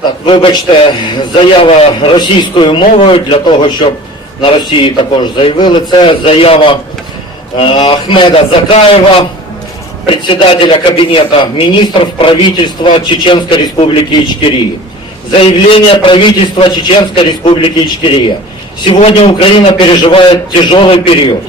Так, вибачте, заява російською мовою, для того, щоб на Росії також заявили. Це заява Ахмеда Закаева, председателя Кабинета министров правительства Чеченской Республики Ичкерия. Заявление правительства Чеченской Республики Ичкерия. Сегодня Украина переживает тяжелый период.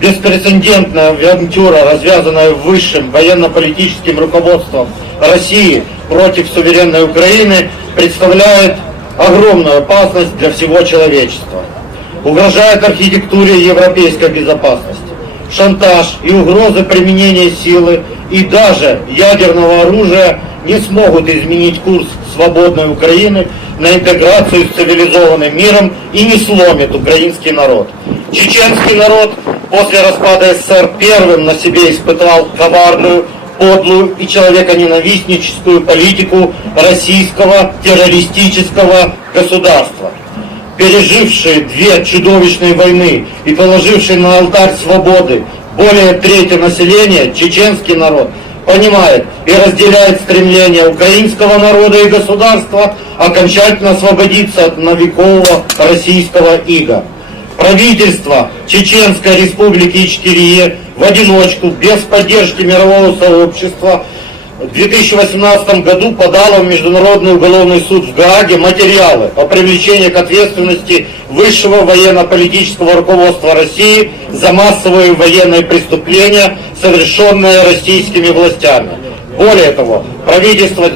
Беспрецедентная авантюра, развязанная высшим военно-политическим руководством России против суверенной Украины, представляет огромную опасность для всего человечества. Угрожает архитектуре европейской безопасности. Шантаж и угрозы применения силы и даже ядерного оружия не смогут изменить курс свободной Украины на интеграцию с цивилизованным миром и не сломит украинский народ. Чеченский народ после распада СССР первым на себе испытал коварную, подлую и человеконенавистническую политику российского террористического государства. Пережившие две чудовищные войны и положившие на алтарь свободы более трети населения, чеченский народ понимает и разделяет стремление украинского народа и государства окончательно освободиться от новикового российского ига. Правительство Чеченской Республики Ичкерия в одиночку, без поддержки мирового сообщества, в 2018 году подало в Международный уголовный суд в Гааге материалы о привлечении к ответственности высшего военно-политического руководства России за массовые военные преступления, совершенные российскими властями. Более того, правительство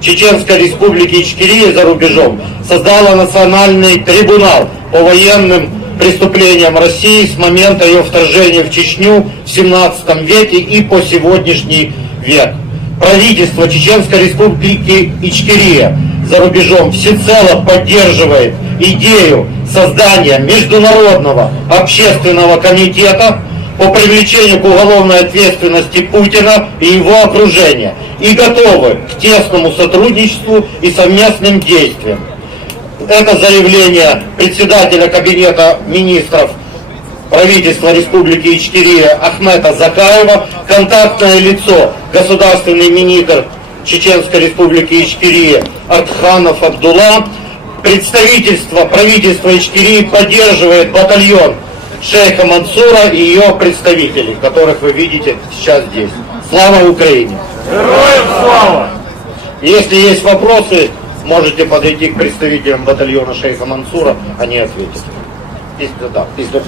Чеченской Республики Ичкерия за рубежом создало национальный трибунал по военным преступлениям России с момента ее вторжения в Чечню в 17 веке и по сегодняшний век. Правительство Чеченской Республики Ичкерия за рубежом всецело поддерживает идею создания Международного общественного комитета по привлечению к уголовной ответственности Путина и его окружения и готовы к тесному сотрудничеству и совместным действиям. Это заявление председателя Кабинета министров правительства Республики Ичкерия Ахмеда Закаева, контактное лицо, государственный министр Чеченской Республики Ичкерия Артханов Абдулла. Представительство правительства Ичкерии поддерживает батальон шейха Мансура и ее представителей, которых вы видите сейчас здесь. Слава Украине! Героям слава! Если есть вопросы, можете подойти к представителям батальона шейха Мансура, они ответят. Если да, если